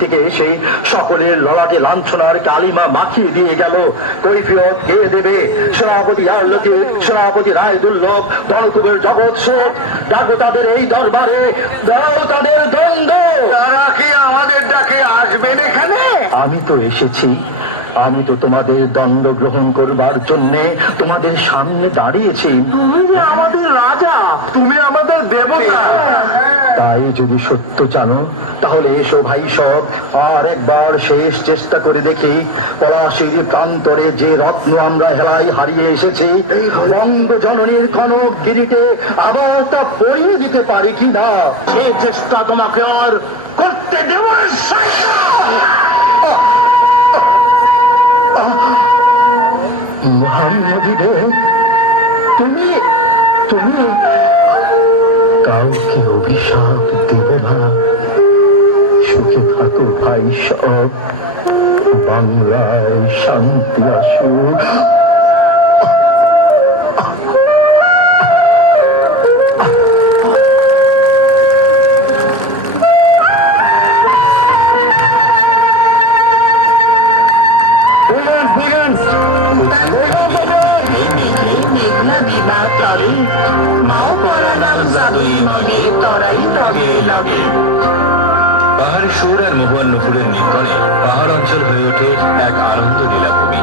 থেকে এসে সকলের ললাটে লাঞ্ছনার কালিমা মাখিয়ে দিয়ে গেল। কৈফিয়ত কে দেবে? সেনাপতি আরলতিফ, সেনাপতি রায়দুল্লভ, ধনকুবের জগৎ শোক। ডাকো তাদের এই দরবারে, দাও তাদের দ্বন্দ্ব। তারা কি আমাদের ডাকে আসবেন এখানে? আমি তো এসেছি, আমি তো তোমাদের দণ্ড গ্রহণ করবার জন্য তোমাদের সামনে দাঁড়িয়েছি। তুমি যে আমাদের রাজা, তুমি আমাদের দেবতা। তাই যদি সত্য জানো তাহলে এসো ভাই সব, আর একবার শেষ চেষ্টা করে দেখি পলাশীর প্রান্তরে যে রত্ন আমরা হেলায় হারিয়ে এসেছি বঙ্গ জননীর কনক গিরিতে আবার তা পরিয়ে দিতে পারি কিনা। সে চেষ্টা তোমাকে আর করতে দেব না। মোহাম্মদী রে, তুমি তুমি কাউকে অভিশাপ দেবে না। সুখে থাকো ভাই সব, বাংলায় শান্তি আসুক। পাহাড়ের সুর আর মহুয়ার নুপুরের নিকনে পাহাড় অঞ্চল হয়ে ওঠে এক আনন্দ লীলাভূমি।